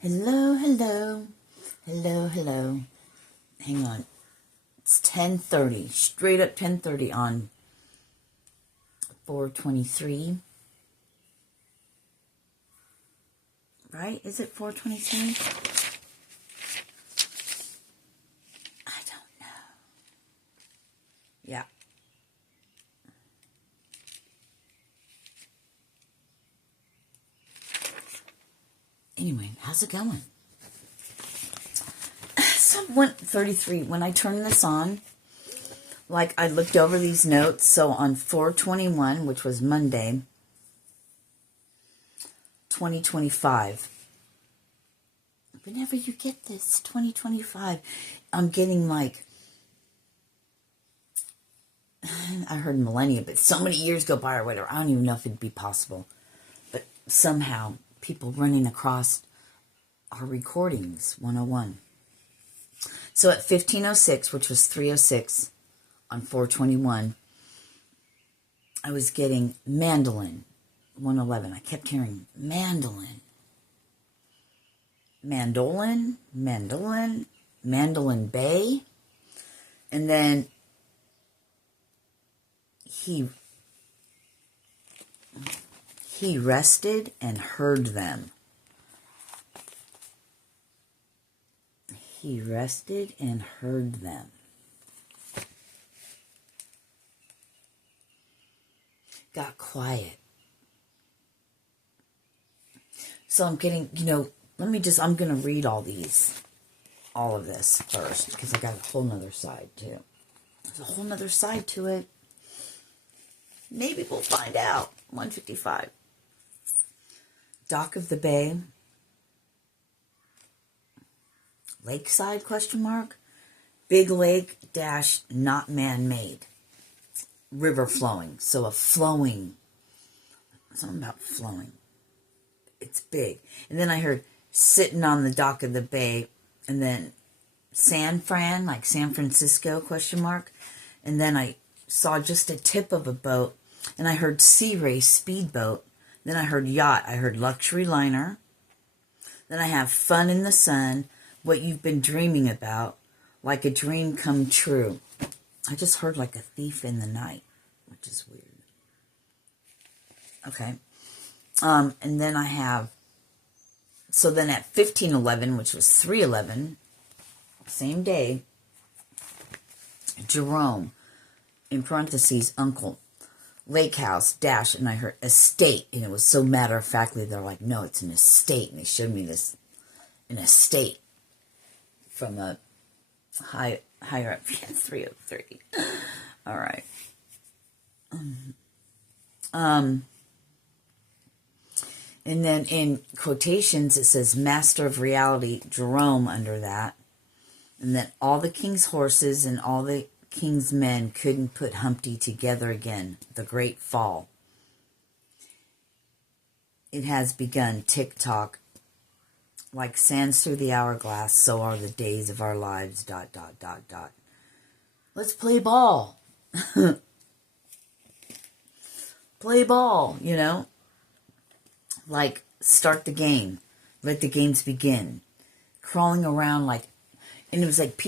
Hello, hello, hello, hello. Hang on. It's 10:30, straight up 10:30 on 4/23. Right? Is it 4/23? I don't know. Yeah. Anyway, how's it going? So 1:33, when I turned this on, like I looked over these notes. So on 4/21, which was Monday, 2025. Whenever you get this, 2025, I'm getting like, I heard millennia, but so many years go by or whatever. I don't even know if it'd be possible. But somehow, people running across our recordings, 101. So at 15:06, which was 3:06 on 4/21, I was getting mandolin, 111. I kept hearing mandolin. Mandolin, mandolin, Mandolin Bay. And then he rested and heard them. He rested and heard them. Got quiet. So I'm getting, I'm going to read all of this first, because I got a whole nother side too. There's a whole nother side to it. Maybe we'll find out. 155. Dock of the Bay. Lakeside, ? Big lake dash not man-made. River flowing. So a flowing. Something about flowing. It's big. And then I heard sitting on the dock of the bay. And then San Fran, like San Francisco, ? And then I saw just a tip of a boat. And I heard sea race, speedboat. Then I heard yacht. I heard luxury liner. Then I have fun in the sun. What you've been dreaming about. Like a dream come true. I just heard like a thief in the night, which is weird. Okay. And then I have, so then at 15:11, which was 3:11, same day, Jerome, in parentheses, uncle, lake house, dash, and I heard estate, and it was so matter-of-factly, they're like, no, it's an estate, and they showed me this, an estate, from a higher up, 303. All right. And then in quotations, it says Master of Reality, Jerome, under that. And then all the king's horses and all the king's men couldn't put Humpty together again. The great fall. It has begun. Tick-tock. Like sands through the hourglass, so are the days of our lives, ... Let's play ball. Play ball, Like, start the game. Let the games begin. Crawling around like, and it was like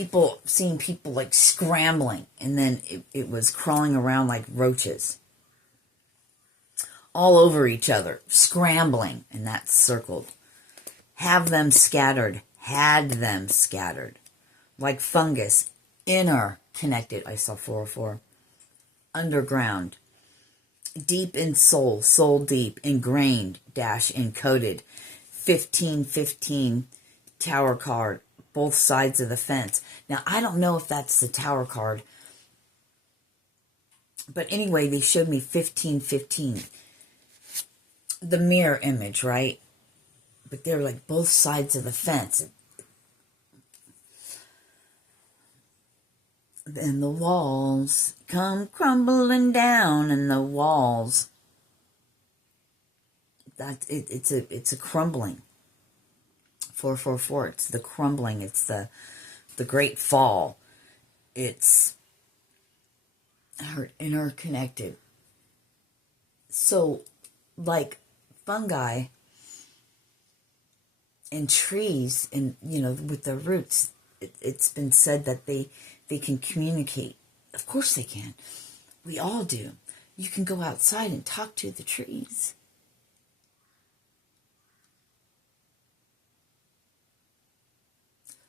seeing people like scrambling. And then it was crawling around like roaches. All over each other, scrambling, and that's circled. Have them scattered, had them scattered. Like fungus, interconnected. I saw 404. Underground. Deep in soul, soul deep, ingrained, dash, encoded. 1515, tower card, both sides of the fence. Now, I don't know if that's the tower card. But anyway, they showed me 1515. The mirror image, right? But they're like both sides of the fence. And the walls come crumbling down, and the walls. It's a crumbling. 444. It's the crumbling. It's the great fall. It's interconnected. So, like fungi. And trees, and with their roots, it's been said that they can communicate. Of course they can. We all do. You can go outside and talk to the trees.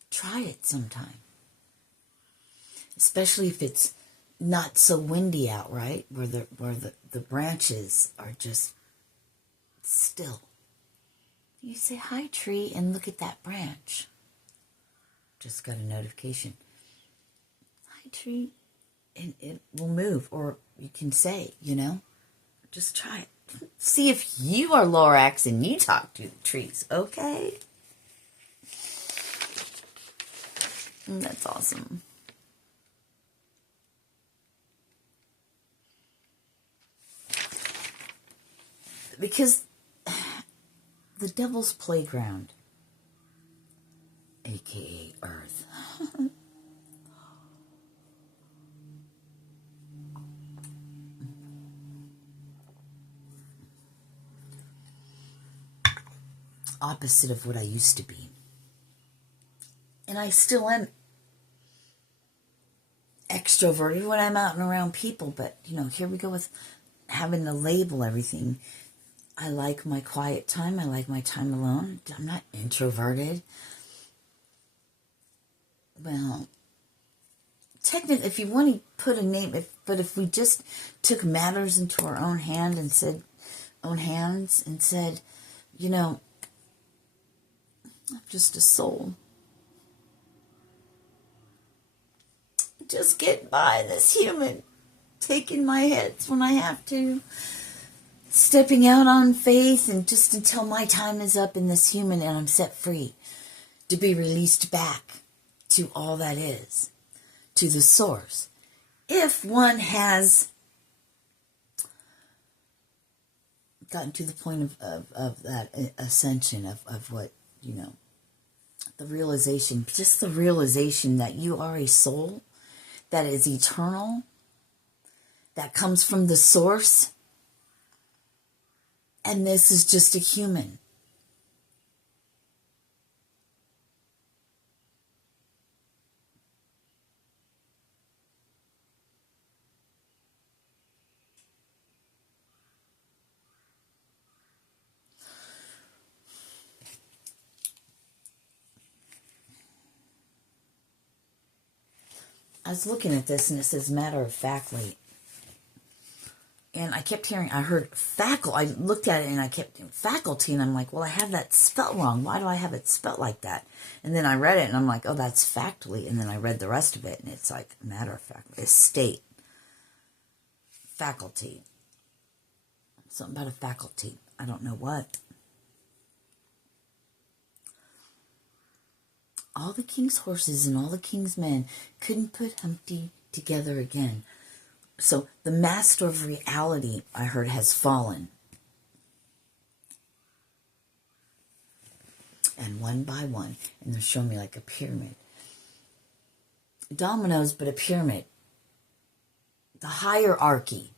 Try it sometime. Especially if it's not so windy out, right? Where the branches are just still. You say, hi, tree, and look at that branch. Just got a notification. Hi, tree. And it will move. Or you can say, just try it. See if you are Lorax and you talk to the trees, okay? That's awesome. Because the devil's playground, aka Earth, opposite of what I used to be. And I still am extroverted when I'm out and around people, but here we go with having to label everything. I like my quiet time. I like my time alone. I'm not introverted. Well, technically, if you want to put a name, but if we just took matters into our own hands and said, I'm just a soul. Just get by this human, taking my hits when I have to. Stepping out on faith, and just until my time is up in this human and I'm set free to be released back to all that is, to the source. If one has gotten to the point of that ascension of what, the realization, just the realization that you are a soul that is eternal, that comes from the source. And this is just a human. I was looking at this and it says matter of factly. And I kept hearing, I heard I looked at it and I kept faculty, and I'm like, well, I have that spelled wrong. Why do I have it spelled like that? And then I read it and I'm like, oh, that's factly. And then I read the rest of it and it's like matter of fact, estate, faculty, something about a faculty. I don't know what. All the king's horses and all the king's men couldn't put Humpty together again. So the master of reality, I heard, has fallen. And one by one, and they're showing me like a pyramid. Dominoes, but a pyramid. The hierarchy.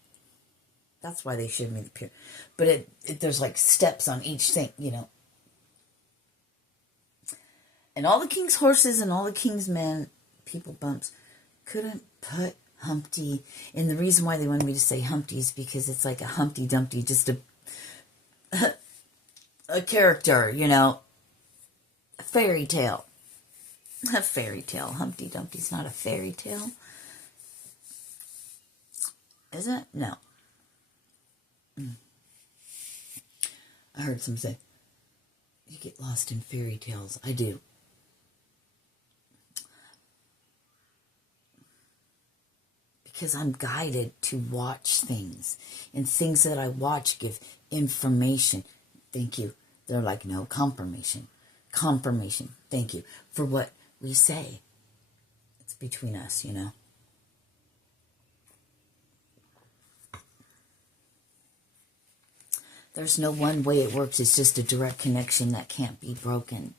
That's why they showed me the pyramid. But there's like steps on each thing, And all the king's horses and all the king's men, people bumps, couldn't put Humpty. And the reason why they wanted me to say Humpty is because it's like a Humpty Dumpty, just a character, a fairy tale. A fairy tale. Humpty Dumpty's not a fairy tale. Is it? No. I heard some say, you get lost in fairy tales. I do. Because I'm guided to watch things. And things that I watch give information. Thank you. They're like, no, confirmation. Confirmation. Thank you for what we say. It's between us, There's no one way it works. It's just a direct connection that can't be broken.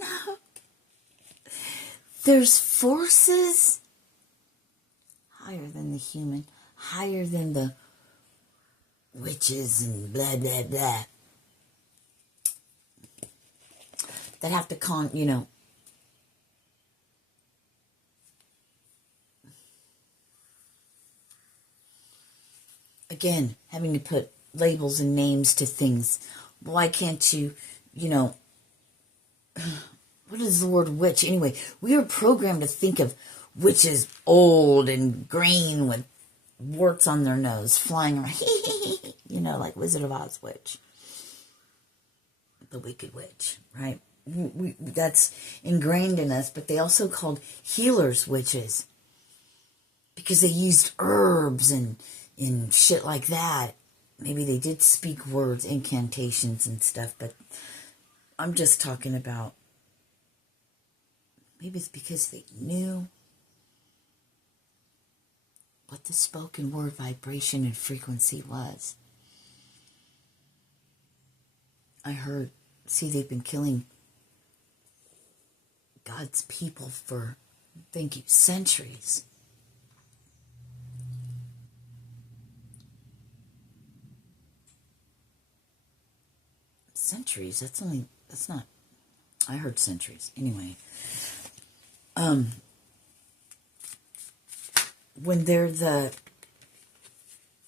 No. There's forces higher than the human, higher than the witches and blah, blah, blah. That have to again, having to put labels and names to things. Why can't you, what is the word witch? Anyway, we are programmed to think of witches old and green with warts on their nose, flying around, like Wizard of Oz witch. The Wicked Witch, right? That's ingrained in us, but they also called healers witches because they used herbs and shit like that. Maybe they did speak words, incantations and stuff, but I'm just talking about maybe it's because they knew what the spoken word vibration and frequency was. I heard, they've been killing God's people for, thank you, centuries. Centuries? That's not, I heard centuries. Anyway, when they're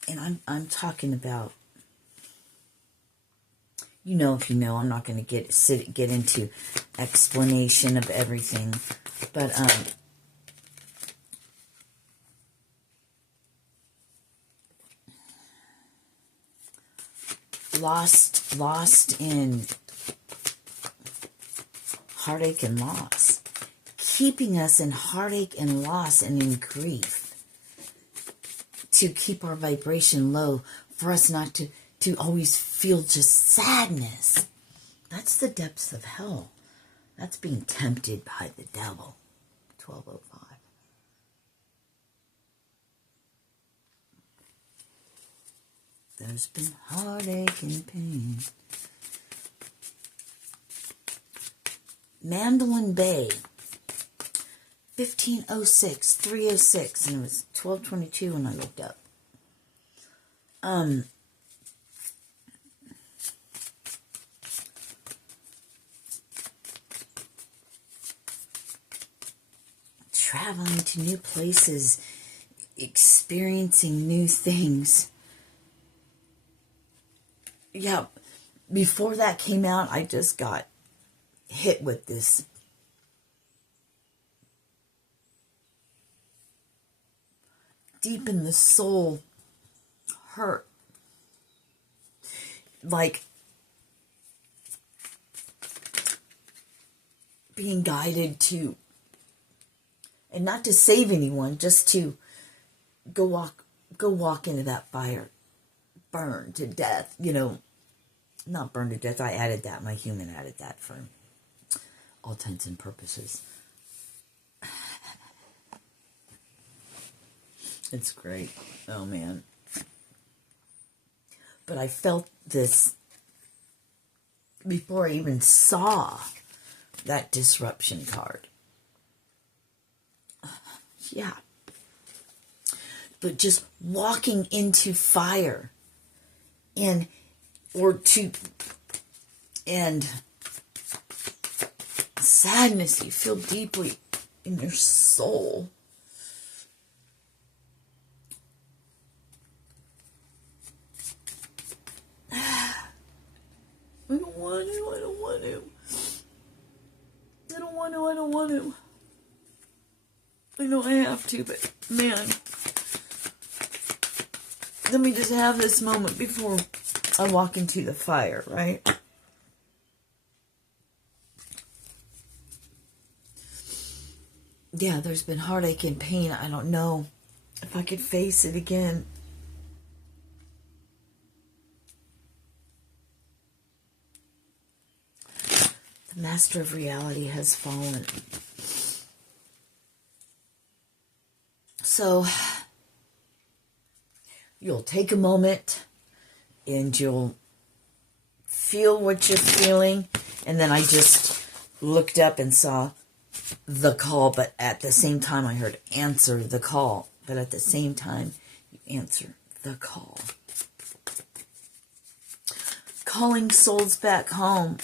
and I'm talking about, if you know, I'm not going to get into explanation of everything, but lost in heartache and loss, keeping us in heartache and loss and in grief, to keep our vibration low, for us not to always feel just sadness. That's the depths of hell. That's being tempted by the devil. 1205. There's been heartache and pain. Mandolin Bay, 1506, 306, and it was 1222 when I looked up. Traveling to new places, experiencing new things. Yeah, before that came out, I just got hit with this deep in the soul hurt. Like being guided to, and not to save anyone, just to go walk into that fire, burn to death, not burn to death. I added that, my human added that for all intents and purposes. It's great. Oh man. But I felt this before I even saw that disruption card. Yeah. But just walking into fire and sadness you feel deeply in your soul. I don't want to. I know I have to, but man, let me just have this moment before I walk into the fire, right? Yeah, there's been heartache and pain. I don't know if I could face it again. The master of reality has fallen. So, you'll take a moment and you'll feel what you're feeling. And then I just looked up and saw the call, but at the same time I heard answer the call. But at the same time, you answer the call. calling souls back home.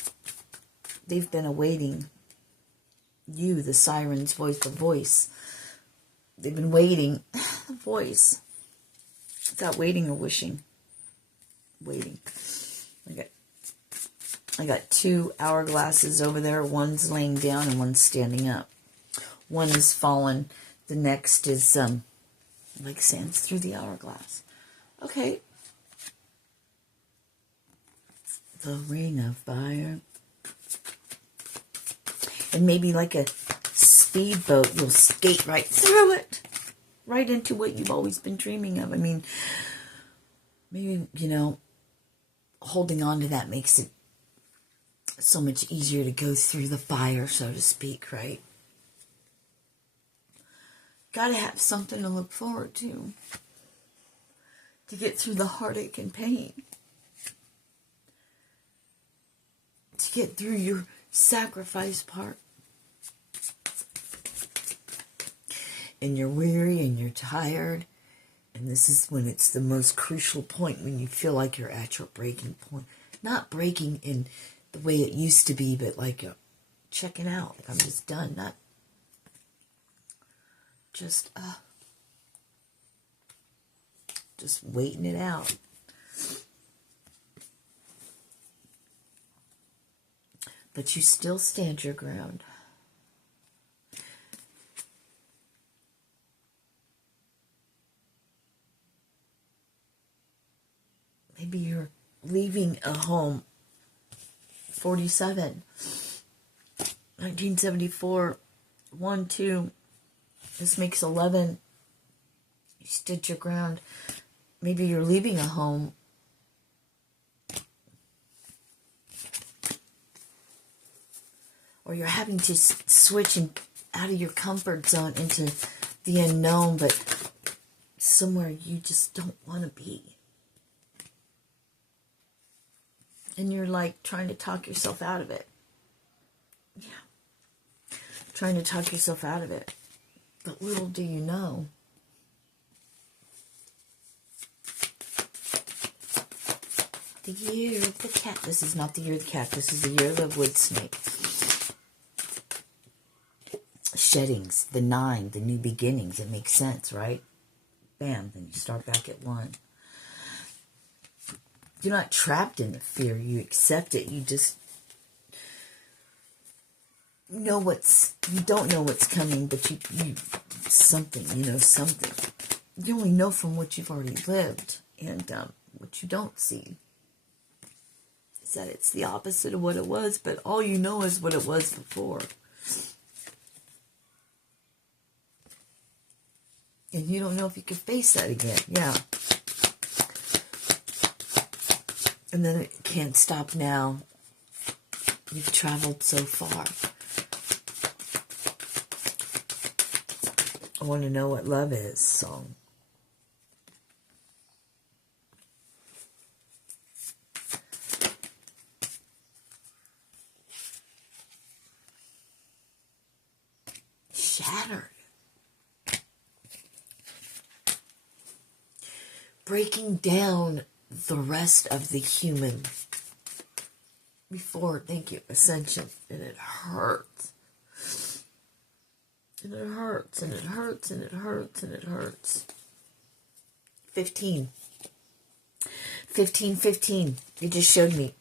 They've been awaiting you, the siren's voice, the voice. They've been waiting. The voice. Without waiting or wishing. Waiting. I got 2 hourglasses over there. One's laying down and one's standing up. One is fallen. The next is like sands through the hourglass. Okay. The ring of fire. And maybe like a speedboat, you'll skate right through it. Right into what you've always been dreaming of. I mean, maybe, holding on to that makes it so much easier to go through the fire, so to speak, right? Gotta have something to look forward to get through the heartache and pain. To get through your sacrifice part. And you're weary and you're tired. And this is when it's the most crucial point, when you feel like you're at your breaking point. Not breaking in the way it used to be, but like checking out. Like I'm just done. Not just waiting it out. But you still stand your ground. Maybe you're leaving a home. 47. 1974. 1, 2. This makes 11. You stood your ground. Maybe you're leaving a home. Or you're having to switch out of your comfort zone into the unknown, but somewhere you just don't want to be. And you're like trying to talk yourself out of it. Yeah. Trying to talk yourself out of it. But little do you know. The year of the cat. This is not the year of the cat. This is the year of the wood snake. Sheddings, the 9, the new beginnings. It makes sense, right? Bam, then you start back at 1. You're not trapped in the fear. You accept it. You just know you don't know what's coming, but you something. You only know from what you've already lived, and what you don't see is that it's the opposite of what it was, but all you know is what it was before. And you don't know if you can face that again. Yeah. And then it can't stop now. You've traveled so far. I want to know what love is song. Shattered. Breaking down the rest of the human before, thank you, ascension. And it hurts. And it hurts, and it hurts, and it hurts, and it hurts. 15. 15, 15. You just showed me.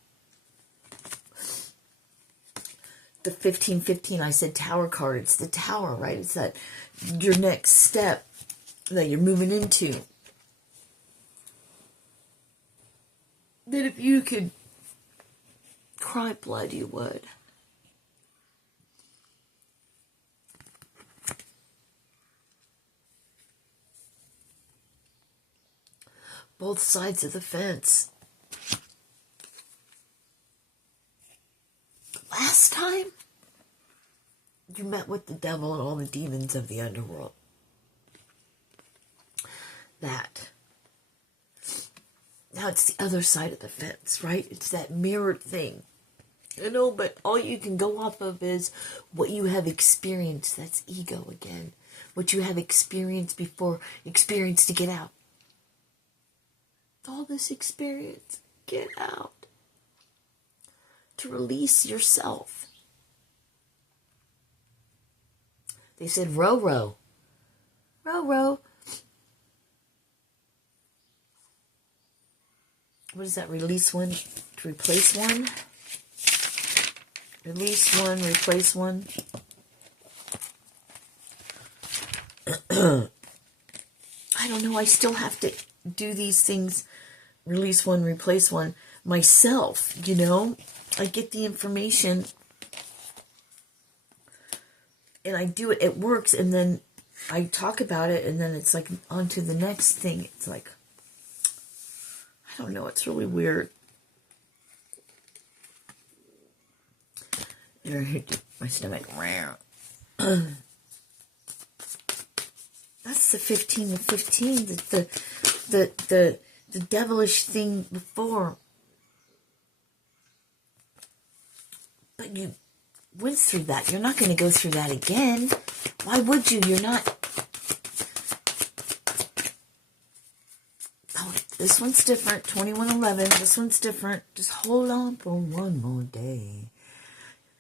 The 15, 15, I said tower card. It's the tower, right? It's that your next step that you're moving into. That if you could cry blood, you would. Both sides of the fence. Last time, you met with the devil and all the demons of the underworld. That. Now it's the other side of the fence, right? It's that mirrored thing. I know, but all you can go off of is what you have experienced. That's ego again. What you have experienced before, experience to get out. All this experience, get out. to release yourself. They said, row, row. Row, row. What is that? Release one to replace one? Release one, replace one. I don't know. I still have to do these things. Release one, replace one. Myself, you know. I get the information. And I do it. It works. And then I talk about it. And then it's like on to the next thing. It's like, I don't know. It's really weird. My stomach. That's the 15 to 15. The devilish thing before. But you went through that. You're not going to go through that again. Why would you? You're not. Oh, this one's different. 2111. This one's different. Just hold on for one more day.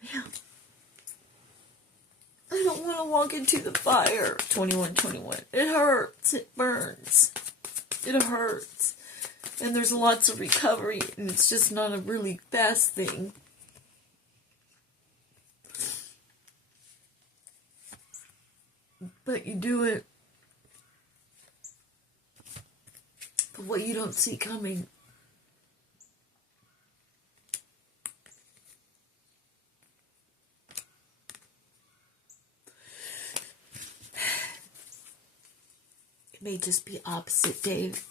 Yeah. I don't want to walk into the fire. 2121. It hurts. It burns. It hurts. And there's lots of recovery. And it's just not a really fast thing. But you do it. But what you don't see coming. It may just be opposite, Dave.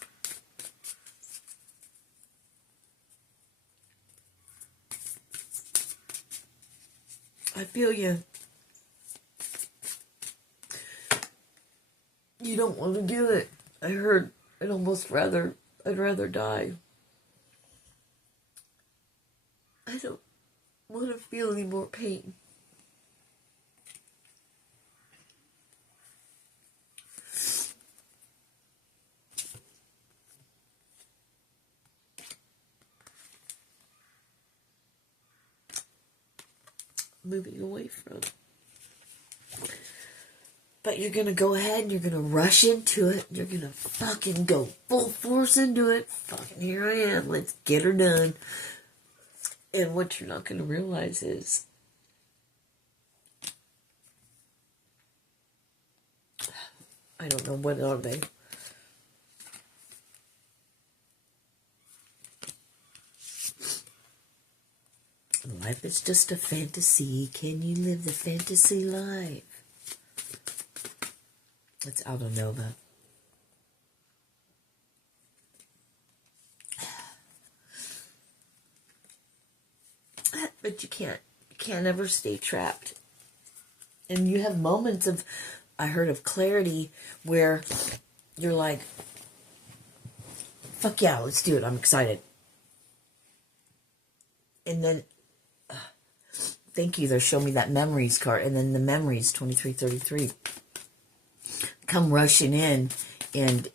I feel you. You don't want to do it. I heard I'd rather die. I don't want to feel any more pain. Moving away from. But you're going to go ahead and you're going to rush into it. You're going to fucking go full force into it. Fucking here I am. Let's get her done. And what you're not going to realize is I don't know, what are they? Life is just a fantasy. Can you live the fantasy life? It's Aldo Nova. But you can't ever stay trapped. And you have moments of, I heard of clarity, where you're like, fuck yeah, let's do it. I'm excited. And then, thank you, they're showing me that memories card. And then the memories, 2333. Come rushing in, and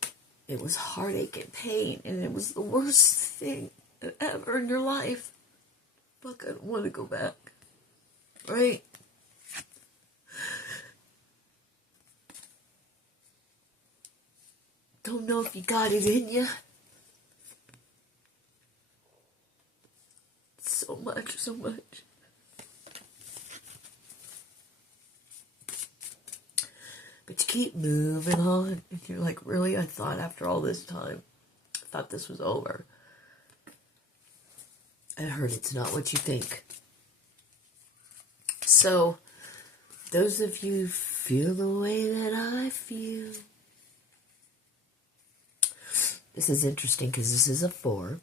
it was heartache and pain, and it was the worst thing ever in your life. Fuck, I don't want to go back. Right? Don't know if you got it in you. So much, so much. But you keep moving on. And you're like, really? I thought after all this time, I thought this was over. I heard it's not what you think. So, those of you feel the way that I feel. This is interesting because this is a 4.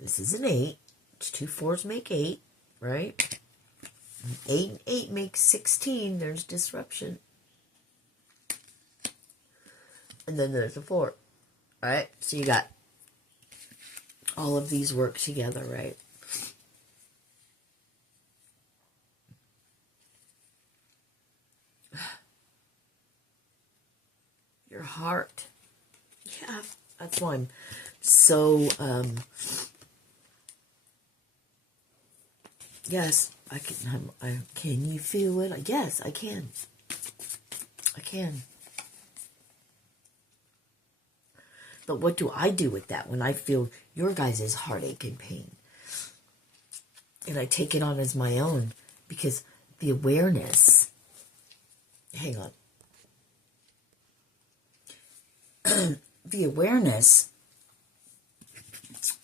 This is an 8. Which 2 4s make 8, right? 8 and 8 makes 16. There's disruption. And then there's a 4. Right? So you got all of these work together, right? Your heart. Yeah, that's why I'm so Yes, I can. Can you feel it? Yes, I can. I can. But what do I do with that when I feel your guys' heartache and pain? And I take it on as my own because the awareness, hang on, the awareness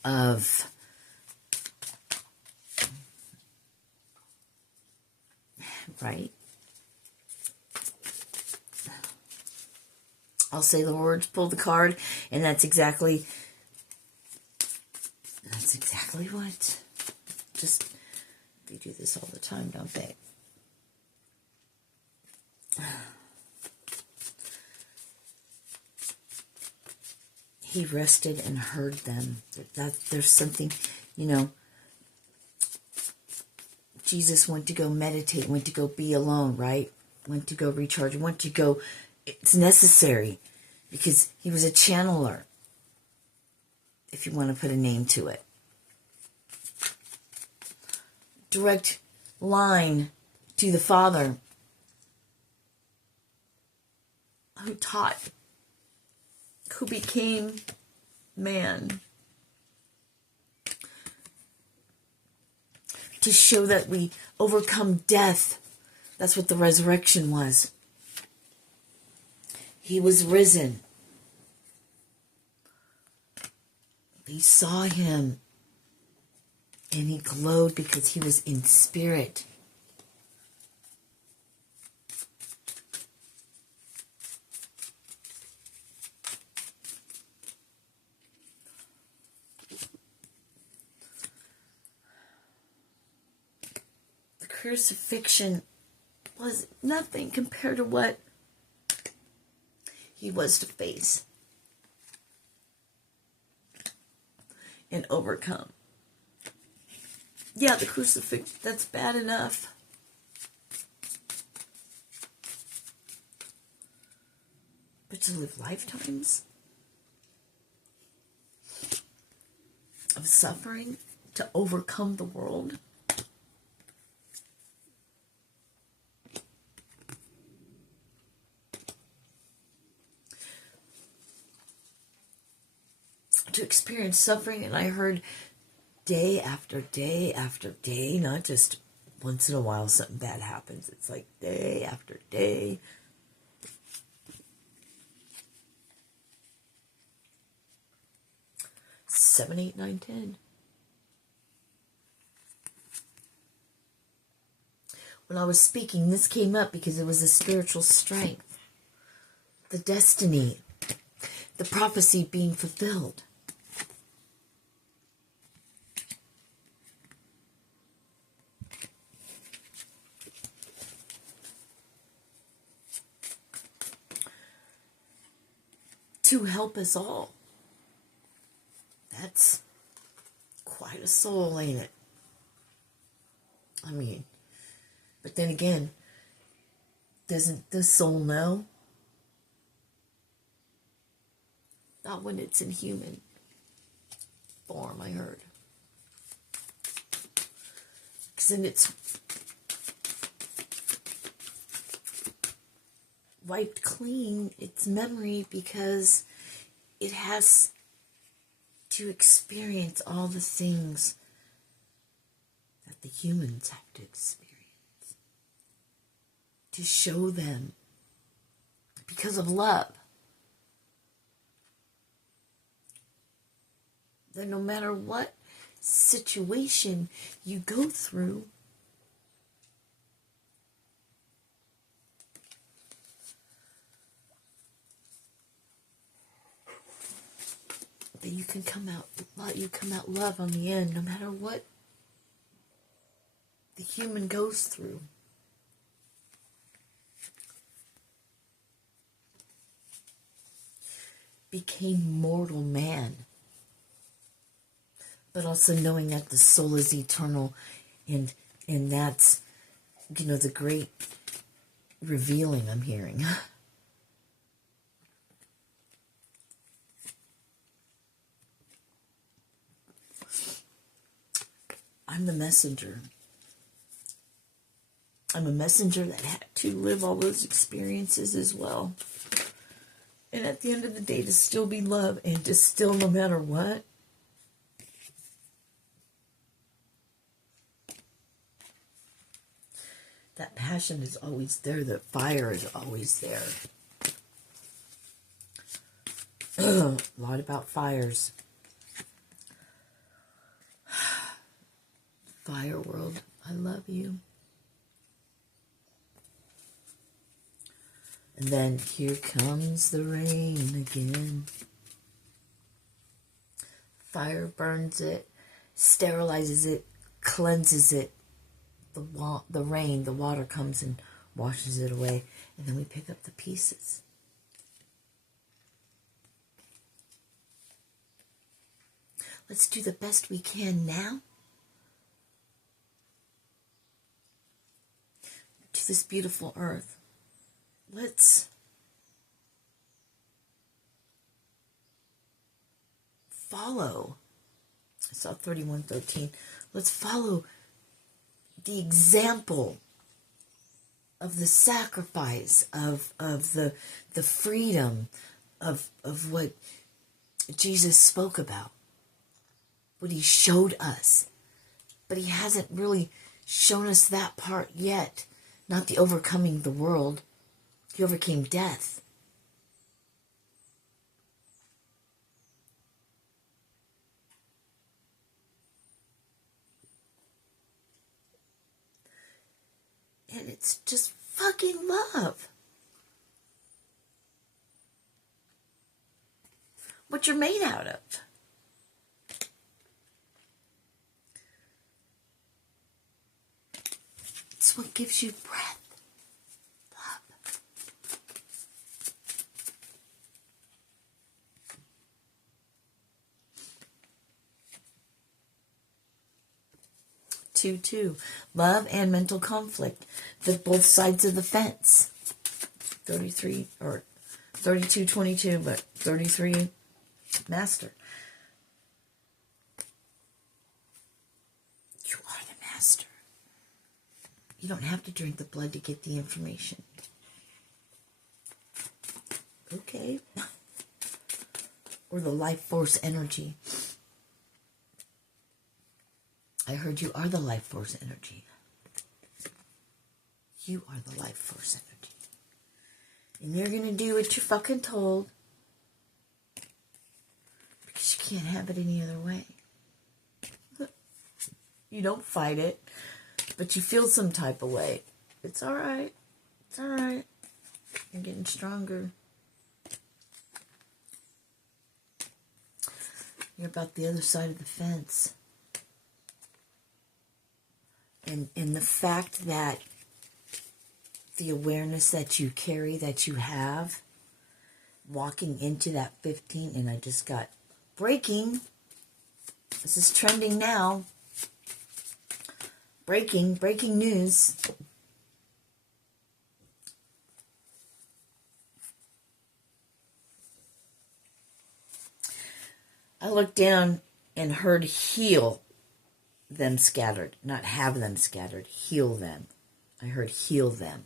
of right? I'll say the words, pull the card, and that's exactly what. Just, they do this all the time, don't they? He rested and heard them. There's something, Jesus went to go meditate, went to go be alone, right? Went to go recharge, went to go, it's necessary because he was a channeler, if you want to put a name to it. Direct line to the Father who taught, who became man, to show that we overcome death. That's what the resurrection was. He was risen. They saw him, and he glowed because he was in spirit. The crucifixion was nothing compared to what he was to face and overcome. Yeah, the crucifixion, that's bad enough. But to live lifetimes of suffering to overcome the world. To experience suffering, and I heard day after day after day, not just once in a while something bad happens. It's like day after day. Seven, 8, 9, 10. When I was speaking, this came up because it was the spiritual strength, the destiny, the prophecy being fulfilled. To help us all. That's quite a soul, ain't it? I mean, but then again, doesn't the soul know? Not when it's in human form, I heard. Because then it's wiped clean, its memory, because it has to experience all the things that the humans have to experience. To show them, because of love, that no matter what situation you go through, that you can come out love on the end, no matter what the human goes through. Became mortal man, but also knowing that the soul is eternal, and that's, the great revealing I'm hearing. I'm the messenger. I'm a messenger that had to live all those experiences as well. And at the end of the day, to still be love and to still, no matter what, that passion is always there. The fire is always there. A lot about fires. Fire world, I love you. And then here comes the rain again. Fire burns it, sterilizes it, cleanses it. The rain, the water comes and washes it away. And then we pick up the pieces. Let's do the best we can now to this beautiful earth. Let's follow. I saw 31:13. Let's follow the example of the sacrifice, of the freedom of what Jesus spoke about, what he showed us. But he hasn't really shown us that part yet. Not the overcoming the world. He overcame death. And it's just fucking love. What you're made out of. It's what gives you breath. Love. 2:2. Love and mental conflict. Both sides of the fence. 33 or 32:22, but 33 master. You are the master. You don't have to drink the blood to get the information. Okay. Or the life force energy. I heard you are the life force energy. You are the life force energy. And you're going to do what you're fucking told. Because you can't have it any other way. You don't fight it. But you feel some type of way. It's alright. It's alright. You're getting stronger. You're about the other side of the fence. And the fact that the awareness that you carry, that you have, walking into that 15, and I just got breaking. This is trending now. Breaking news. I looked down and heard heal them scattered. Not have them scattered. Heal them. I heard heal them.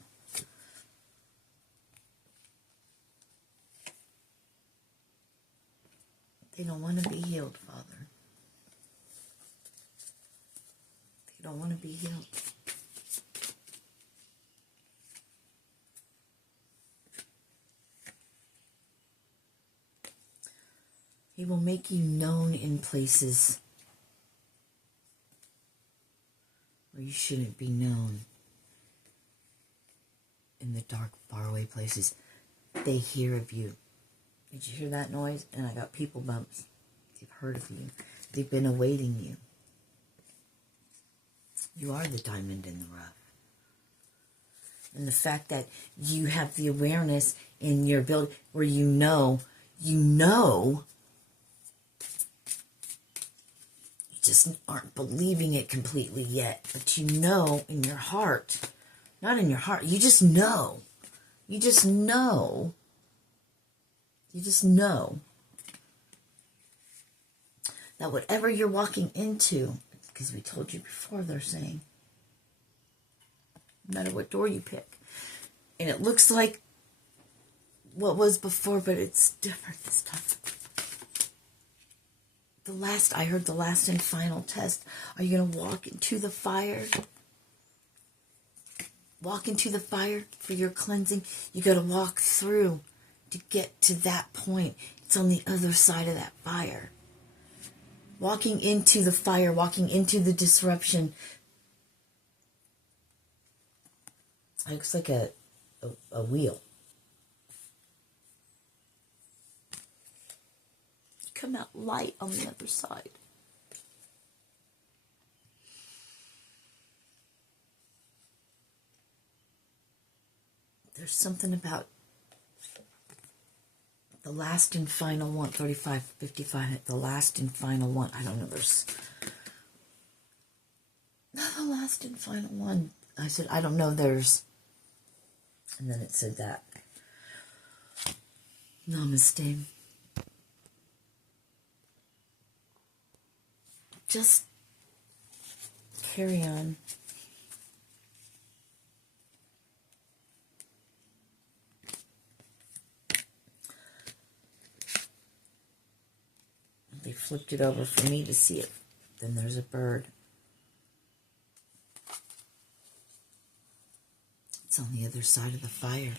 They don't want to be healed, Father. They don't want to be healed. He will make you known in places where you shouldn't be known. In the dark, faraway places. They hear of you. Did you hear that noise? And I got people bumps. They've heard of you. They've been awaiting you. You are the diamond in the rough. And the fact that you have the awareness in your ability where you know, you just aren't believing it completely yet. But you know in your heart, not in your heart, you just know. You just know. You just know that whatever you're walking into, because we told you before, they're saying, no matter what door you pick. And it looks like what was before, but it's different this time. I heard the last and final test. Are you going to walk into the fire? Walk into the fire for your cleansing. You got to walk through to get to that point. It's on the other side of that fire. Walking into the fire, walking into the disruption. It looks like a wheel. You come out light on the other side. There's something about the last and final one, 35, 55, the last and final one. I don't know, there's not the last and final one. I said, I don't know, there's, and then it said that. Namaste. Just carry on. They flipped it over for me to see it. Then there's a bird. It's on the other side of the fire.